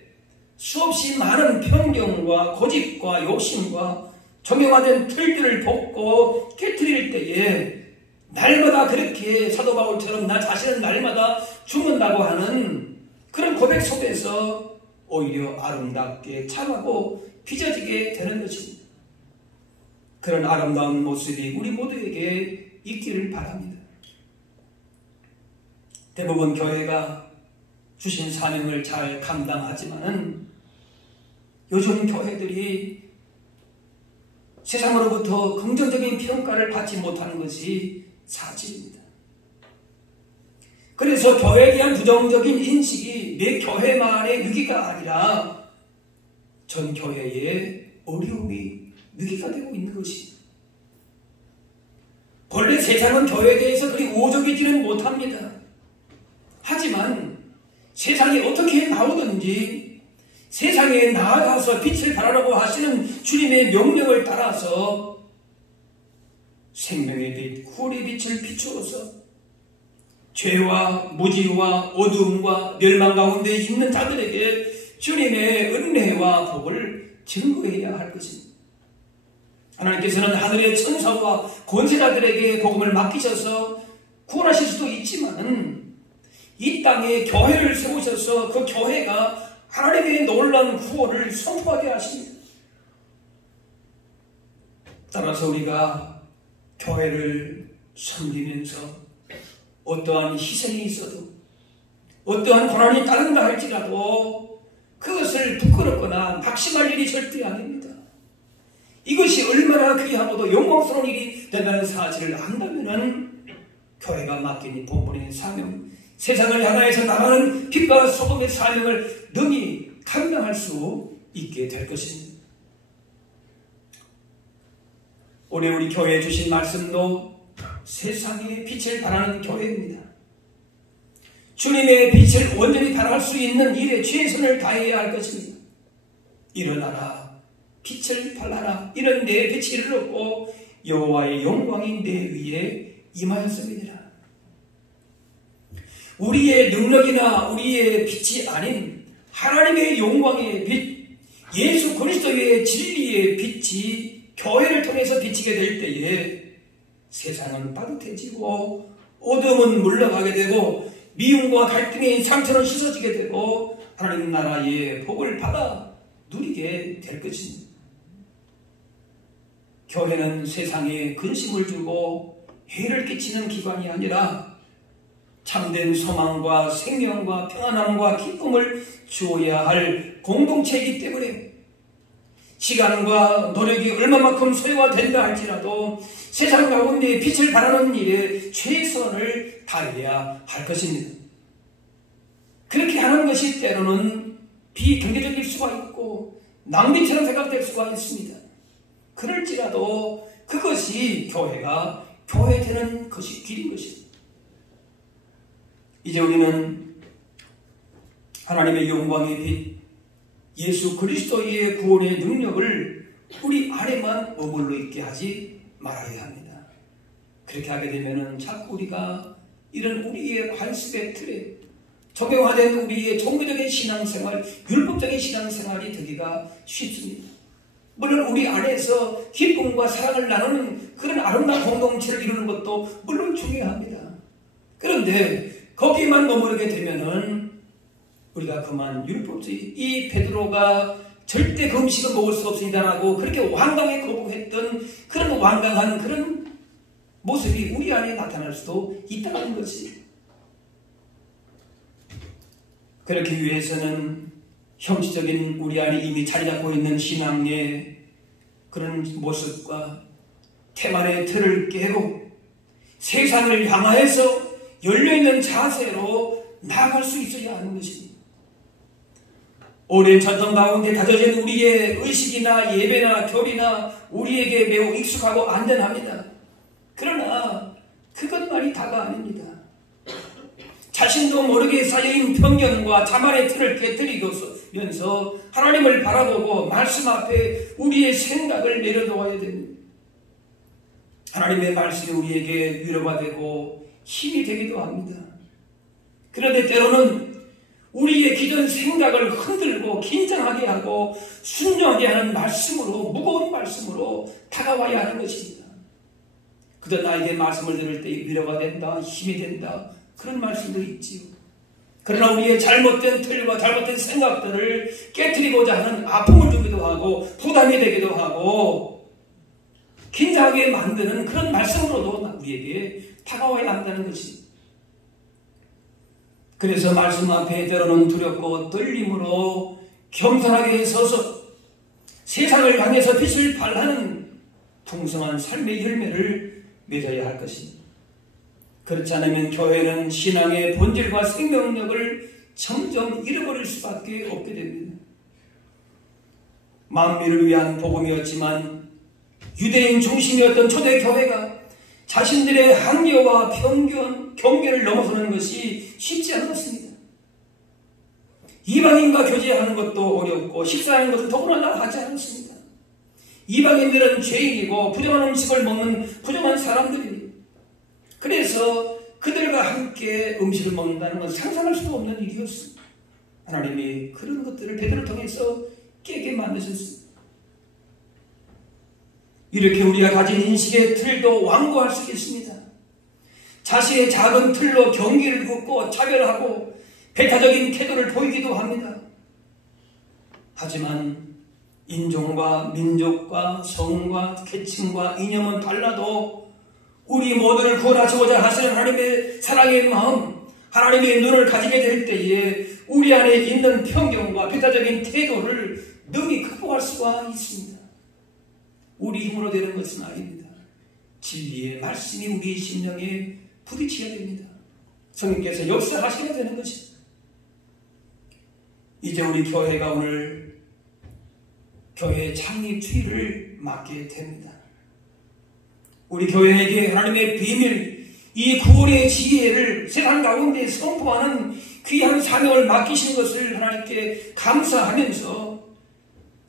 수없이 많은 편견과 고집과 욕심과 정형화된 틀들을 벗고 깨트릴 때에 날마다 그렇게 사도 바울처럼 나 자신은 날마다 죽는다고 하는 그런 고백 속에서 오히려 아름답게 자라고 빚어지게 되는 것입니다. 그런 아름다운 모습이 우리 모두에게 있기를 바랍니다. 대부분 교회가 주신 사명을 잘 감당하지만은 요즘 교회들이 세상으로부터 긍정적인 평가를 받지 못하는 것이 사실입니다. 그래서 교회에 대한 부정적인 인식이 내 교회만의 위기가 아니라 전 교회의 어려움이 위기가 되고 있는 것입니다. 본래 세상은 교회에 대해서 그리 우호적이지는 못합니다. 하지만 세상이 어떻게 나오든지 세상에 나아가서 빛을 발하라고 하시는 주님의 명령을 따라서 생명의 빛, 구원의 빛을 비추어서 죄와 무지와 어두움과 멸망 가운데 있는 자들에게 주님의 은혜와 복을 증거해야 할 것입니다. 하나님께서는 하늘의 천사와 권세자들에게 복음을 맡기셔서 구원하실 수도 있지만은 이 땅에 교회를 세우셔서 그 교회가 하나님의 놀라운 구원을 선포하게 하십니다. 따라서 우리가 교회를 섬기면서 어떠한 희생이 있어도 어떠한 고난이 따른다 할지라도 그것을 부끄럽거나 낙심할 일이 절대 아닙니다. 이것이 얼마나 귀하고도 영광스러운 일이 된다는 사실을 안다면 교회가 맡긴 이 본분의 사명, 세상을 향하여서 나가는 빛과 소금의 사명을 능히 감당할 수 있게 될 것입니다. 올해 우리 교회에 주신 말씀도 세상에 빛을 발하는 교회입니다. 주님의 빛을 온전히 발할 수 있는 일에 최선을 다해야 할 것입니다. 일어나라, 빛을 발하라. 이런 내 빛이 이르렀고 여호와의 영광이 내 위에 임하였습니다. 우리의 능력이나 우리의 빛이 아닌 하나님의 영광의 빛, 예수 그리스도의 진리의 빛이 교회를 통해서 비치게 될 때에 세상은 따뜻해지고 어둠은 물러가게 되고 미움과 갈등의 상처는 씻어지게 되고 하나님 나라의 복을 받아 누리게 될 것입니다. 교회는 세상에 근심을 주고 해를 끼치는 기관이 아니라 참된 소망과 생명과 평안함과 기쁨을 주어야 할 공동체이기 때문에 시간과 노력이 얼마만큼 소요가 된다 할지라도 세상 가운데 빛을 발하는 일에 최선을 다해야 할 것입니다. 그렇게 하는 것이 때로는 비경제적일 수가 있고 낭비처럼 생각될 수가 있습니다. 그럴지라도 그것이 교회가 교회되는 것이 길인 것입니다. 이제 우리는 하나님의 영광의 빛, 예수 그리스도의 구원의 능력을 우리 안에만 머물러 있게 하지 말아야 합니다. 그렇게 하게 되면 자꾸 우리가 이런 우리의 관습의 틀에 적용화된 우리의 종교적인 신앙생활, 율법적인 신앙생활이 되기가 쉽습니다. 물론 우리 안에서 기쁨과 사랑을 나누는 그런 아름다운 공동체를 이루는 것도 물론 중요합니다. 그런데 거기에만 머무르게 되면은 우리가 그만 율법주의, 이 베드로가 절대 그 음식을 먹을 수 없습니다라고 그렇게 완강하게 거부했던 그런 완강한 그런 모습이 우리 안에 나타날 수도 있다는 것이. 그렇게 위해서는 형식적인 우리 안에 이미 자리 잡고 있는 신앙의 그런 모습과 태만의 틀을 깨고 세상을 향하여서 열려있는 자세로 나아갈 수 있어야 하는 것입니다. 오랜 전통 가운데 다져진 우리의 의식이나 예배나 교리나 우리에게 매우 익숙하고 안전합니다. 그러나 그것만이 다가 아닙니다. 자신도 모르게 쌓여있는 편견과 자만의 틀을 깨뜨리면서 하나님을 바라보고 말씀 앞에 우리의 생각을 내려놓아야 됩니다. 하나님의 말씀이 우리에게 위로가 되고 힘이 되기도 합니다. 그런데 때로는 우리의 기존 생각을 흔들고 긴장하게 하고 순종하게 하는 말씀으로, 무거운 말씀으로 다가와야 하는 것입니다. 그저 나에게 말씀을 들을 때 위로가 된다, 힘이 된다, 그런 말씀도 있지요. 그러나 우리의 잘못된 틀과 잘못된 생각들을 깨트리고자 하는 아픔을 주기도 하고 부담이 되기도 하고 긴장하게 만드는 그런 말씀으로도 우리에게 다가와야 한다는 것입니다. 그래서 말씀 앞에 때로는 두렵고 떨림으로 겸손하게 서서 세상을 향해서 빛을 발하는 풍성한 삶의 열매를 맺어야 할 것입니다. 그렇지 않으면 교회는 신앙의 본질과 생명력을 점점 잃어버릴 수밖에 없게 됩니다. 만민을 위한 복음이었지만 유대인 중심이었던 초대교회가 자신들의 한계와 경계를 넘어서는 것이 쉽지 않았습니다. 이방인과 교제하는 것도 어렵고 식사하는 것은 더구나 하지 않았습니다. 이방인들은 죄인이고 부정한 음식을 먹는 부정한 사람들입니다. 그래서 그들과 함께 음식을 먹는다는 것은 상상할 수도 없는 일이었습니다. 하나님이 그런 것들을 베드로를 통해서 깨게 만드셨습니다. 이렇게 우리가 가진 인식의 틀도 완고할 수 있습니다. 자신의 작은 틀로 경계를 긋고 차별하고 배타적인 태도를 보이기도 합니다. 하지만 인종과 민족과 성과 계층과 이념은 달라도 우리 모두를 구원하시고자 하시는 하나님의 사랑의 마음, 하나님의 눈을 가지게 될 때에 우리 안에 있는 편견과 배타적인 태도를 능히 극복할 수가 있습니다. 우리 힘으로 되는 것은 아닙니다. 진리의 말씀이 우리 심령에 부딪혀야 됩니다. 성령께서 역사하셔야 되는 것입니다. 이제 우리 교회가 오늘 교회 창립 주일을 맞게 됩니다. 우리 교회에게 하나님의 비밀, 이 구원의 지혜를 세상 가운데 선포하는 귀한 사명을 맡기신 것을 하나님께 감사하면서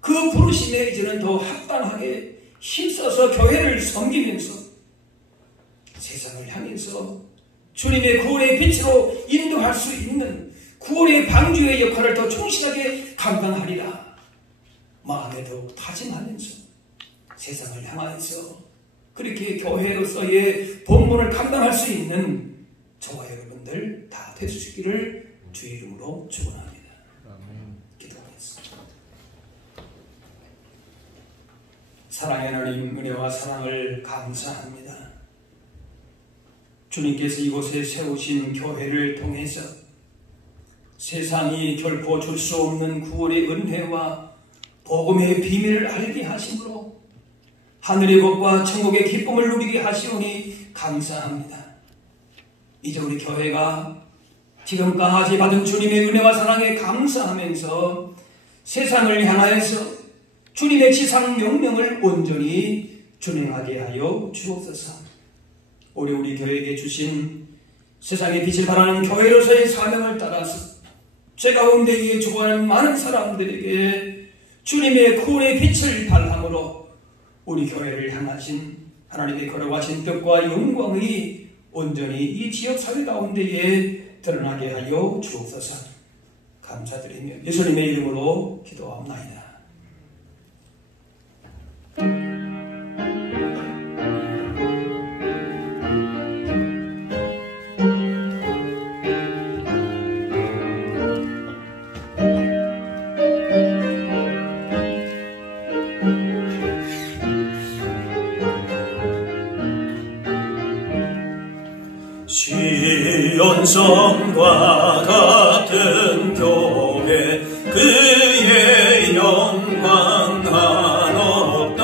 그 부르심에 이제는 더 합당하게 힘써서 교회를 섬기면서 세상을 향해서 주님의 구원의 빛으로 인도할 수 있는 구원의 방주의 역할을 더 충실하게 감당하리라 마음에 더욱 다짐하면서 세상을 향하여서 그렇게 교회로서의 본분을 감당할 수 있는 저와 여러분들 다 되시기를 주의 이름으로 축원합니다. 기도하겠습니다. 사랑의 하나님, 은혜와 사랑을 감사합니다. 주님께서 이곳에 세우신 교회를 통해서 세상이 결코 줄 수 없는 구원의 은혜와 복음의 비밀을 알게 하심으로 하늘의 복과 천국의 기쁨을 누리게 하시오니 감사합니다. 이제 우리 교회가 지금까지 받은 주님의 은혜와 사랑에 감사하면서 세상을 향하여서 주님의 지상 명령을 온전히 준행하게 하여 주옵소서. 우리 교회에게 주신 세상의 빛을 발하는 교회로서의 사명을 따라서 죄 가운데 죽어가는 많은 사람들에게 주님의 구원의 빛을 발함으로 우리 교회를 향하신 하나님의 거룩하신 뜻과 영광이 온전히 이 지역사회 가운데에 드러나게 하여 주옵소서. 감사드리며 예수님의 이름으로 기도합나이다. 시온성과 같은 교회 그의 영광 한없다.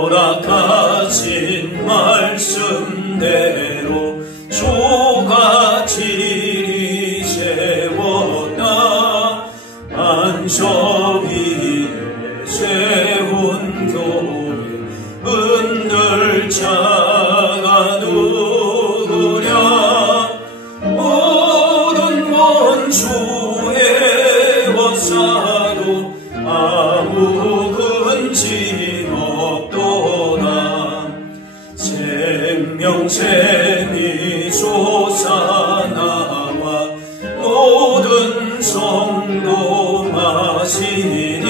허락하신 말씀대로 조같이 세웠다. 안서 위에 세운 교회 은들자가 누구랴. 모든 원수의 원사도 아무 근심 없도다. 생명샘이 솟아나와 모든 성도 마시니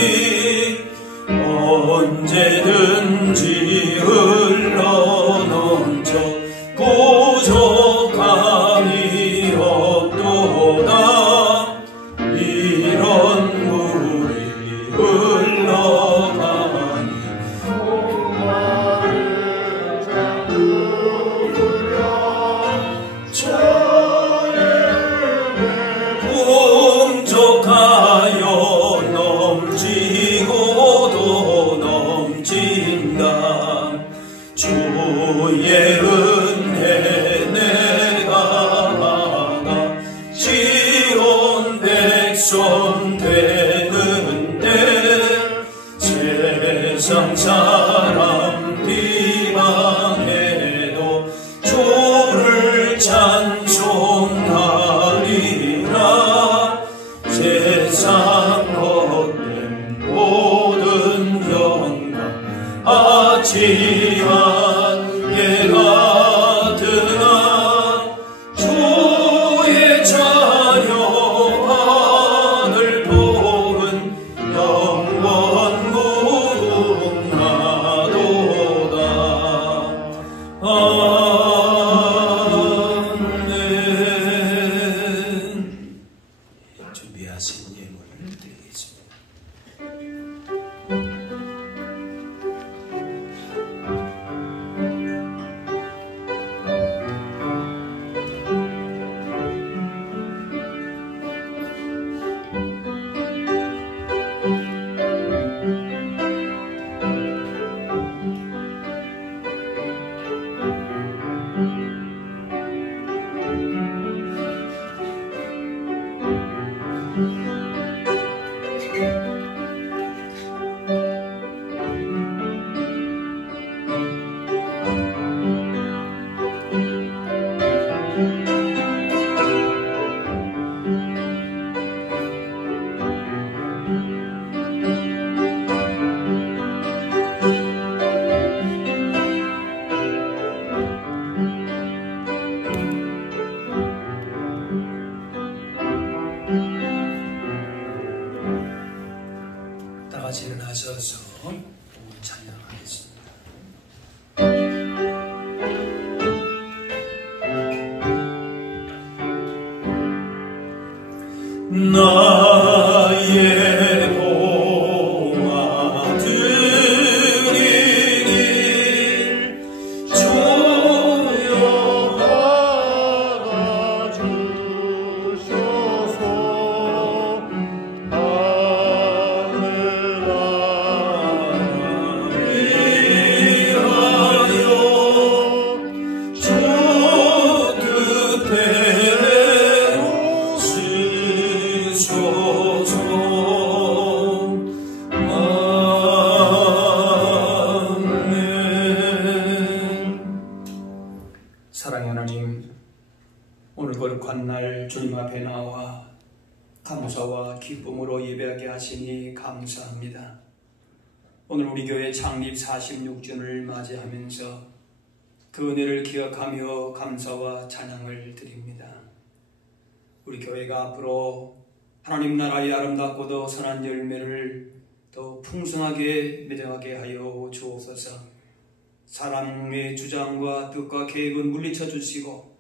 언제든지 흘러넘쳐 부족함이 없도다. 이런 물이 흘러가니 풍족하여 넘치고도 넘친다. 주의 은혜 내가 받아 지온 백성 되는데 세상 사람 비방해도 주를 찬송하리라. 세상 것된 모든 영광 하지만 예가 드나 주의 자녀 하늘 복은 영원 무궁하도다. 아멘. 준비하신 예물을 드리겠습니다. 다 같이 일어나셔서 찬양하겠습니다. 나의 보아 드리니 주여 받아주소서. 위하여 주 뜻대로 쓰소서. 아멘. 사랑의 하나님, 오늘 거룩한 날 주님 앞에 나와 감사와 기쁨으로 예배하게 하시니 감사합니다. 오늘 우리 교회 창립 46주년을 맞이하면서 그 은혜를 기억하며 감사와 찬양을 드립니다. 우리 교회가 앞으로 하나님 나라의 아름답고도 선한 열매를 더 풍성하게 맺어가게 하여 주옵소서. 사람의 주장과 뜻과 계획은 물리쳐 주시고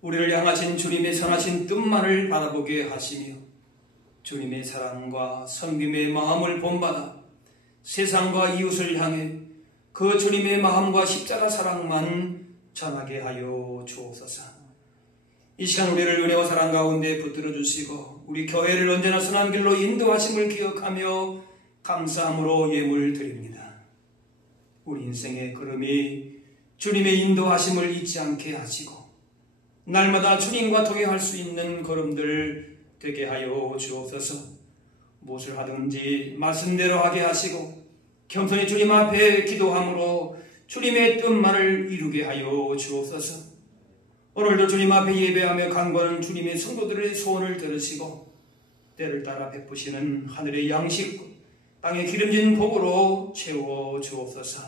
우리를 향하신 주님의 선하신 뜻만을 바라보게 하시며 주님의 사랑과 섬김의 마음을 본받아 세상과 이웃을 향해 그 주님의 마음과 십자가 사랑만 전하게 하여 주옵소서. 이 시간 우리를 은혜와 사랑 가운데 붙들어 주시고 우리 교회를 언제나 선한 길로 인도하심을 기억하며 감사함으로 예물 드립니다. 우리 인생의 걸음이 주님의 인도하심을 잊지 않게 하시고 날마다 주님과 동행할 수 있는 걸음들 되게 하여 주옵소서. 무엇을 하든지 말씀대로 하게 하시고 겸손히 주님 앞에 기도함으로 주님의 뜻만을 이루게 하여 주옵소서. 오늘도 주님 앞에 예배하며 간구하는 주님의 성도들의 소원을 들으시고 때를 따라 베푸시는 하늘의 양식 땅에 기름진 복으로 채워 주옵소서.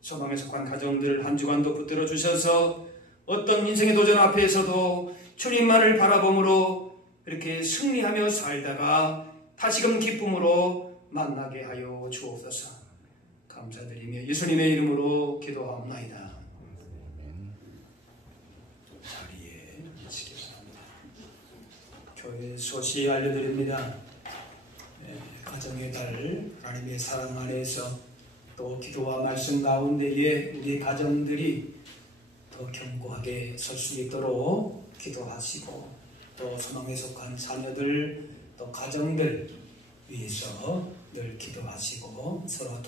소망에 속한 가정들 한 주간도 붙들어 주셔서 어떤 인생의 도전 앞에서도 주님만을 바라봄으로 이렇게 승리하며 살다가 다시금 기쁨으로 만나게 하여 주옵소서. 감사드리며 예수님의 이름으로 기도하옵나이다. 자리에 앉으시겠습니다. 교회 소식 알려드립니다. 가정의 달 하나님의 사랑 안에서 또 기도와 말씀 가운데에 우리 가정들이 더 견고하게 설 수 있도록 기도하시고 또 소망에 속한 자녀들 또 가정들 위해서 늘 기도하시고 서로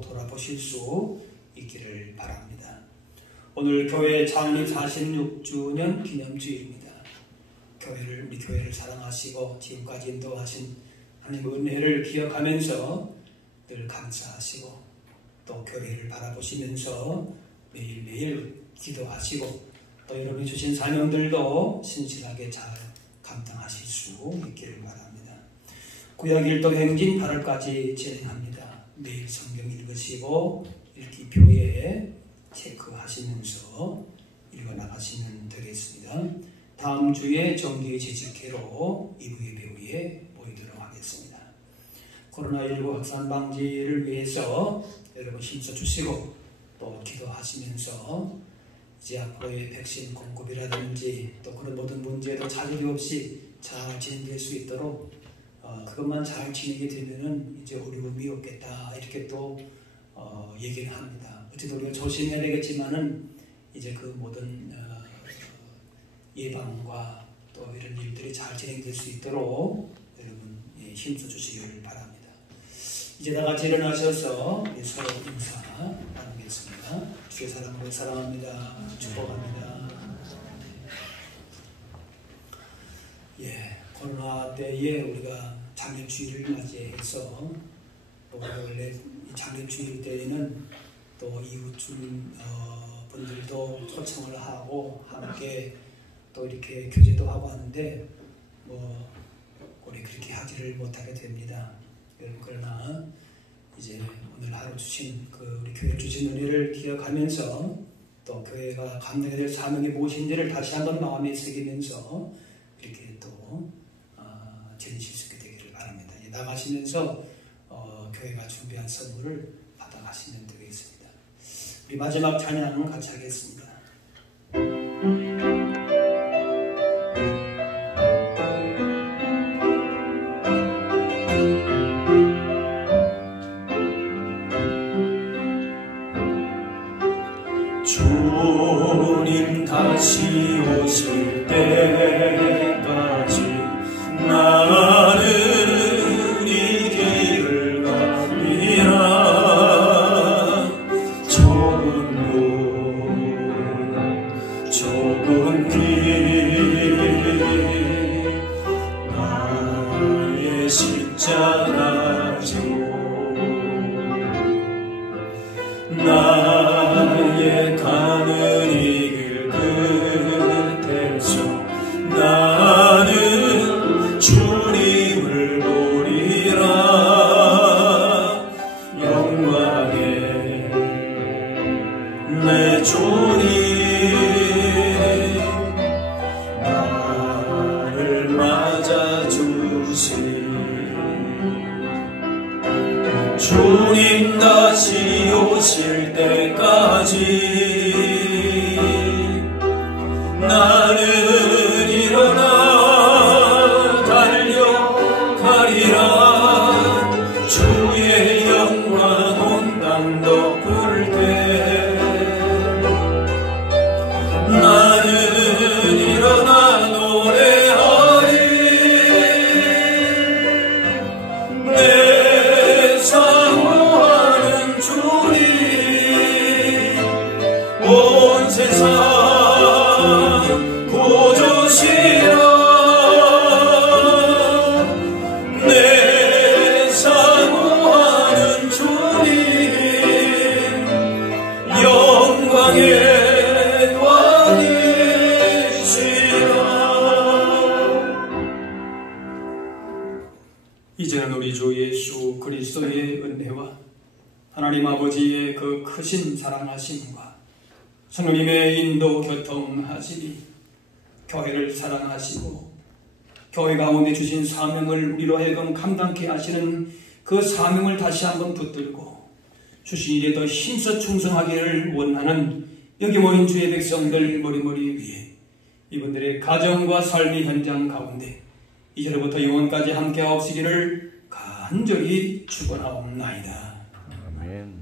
돌아보실 수 있기를 바랍니다. 오늘 교회 창립 46주년 기념주일입니다. 우리 교회를 사랑하시고 지금까지 인도하신 하나님의 은혜를 기억하면서 늘 감사하시고 또 교회를 바라보시면서 매일매일 기도하시고 또 여러분이 주신 사명들도 신실하게 잘 감당하실 수 있기를 바랍니다. 구약 1도 행진 8월까지 진행합니다. 매일 성경 읽으시고 읽기표에 체크하시면서 읽어나가시면 되겠습니다. 다음 주에 정기 재직회로 2부 예배 후에 모이도록 하겠습니다. 코로나19 확산 방지를 위해서 여러분 힘써주시고 또 기도하시면서 이제 앞으로의 백신 공급이라든지 또 그런 모든 문제도 차질이 없이 잘 진행될 수 있도록 그것만 잘 진행이 되면은 이제 어려움이 없겠다 이렇게 또 얘기를 합니다. 어쨌든 우리가 조심해야 되겠지만은 이제 그 모든 예방과 또 이런 일들이 잘 진행될 수 있도록 여러분 힘써 주시기를 바랍니다. 이제 다 같이 일어나셔서 서로 인사 나누겠습니다. 주의 사랑으로 사랑합니다. 축복합니다. 코로나 때에 우리가 장례주일을 맞이해서 원래 이 장례주일 때에는 또 이웃 분들도 초청을 하고 함께 또 이렇게 교제도 하고 하는데 우리 그렇게 하지를 못하게 됩니다. 그러나 이제 오늘 하루 주신 우리 교회 주신 은혜를 기억하면서 또 교회가 감당해야 될 사명이 무엇인지를 다시 한번 마음에 새기면서 이렇게 또 지내실 수 있게 되기를 바랍니다. 나가시면서 교회가 준비한 선물을 받아가시면 되겠습니다. 우리 마지막 찬양 같이 하겠습니다. 주님 다시 오실 때까지 나는 이 길을 가리라. 좁은 길 나의 십자가 지고 나의 가는 이 길 끝에서 나는 주님을 보리라. 영광의 내 주님 나를 맞아주시. 주님 다시 오실 때까지 나는 일어나 달려가리라. 주의 영광 온 땅 덮을 때 이제는 우리 주 예수 그리스도의 은혜와 하나님 아버지의 그 크신 사랑하심과 성령님의 인도 교통하심이 교회를 사랑하시고 교회 가운데 주신 사명을 우리로 하여금 감당케 하시는 그 사명을 다시 한번 붙들고 주신 일에 더 힘써 충성하기를 원하는 여기 모인 주의 백성들 머리머리 위에 이분들의 가정과 삶의 현장 가운데 이제로부터 영원까지 함께 하옵시기를 간절히 축원하옵나이다. 아멘.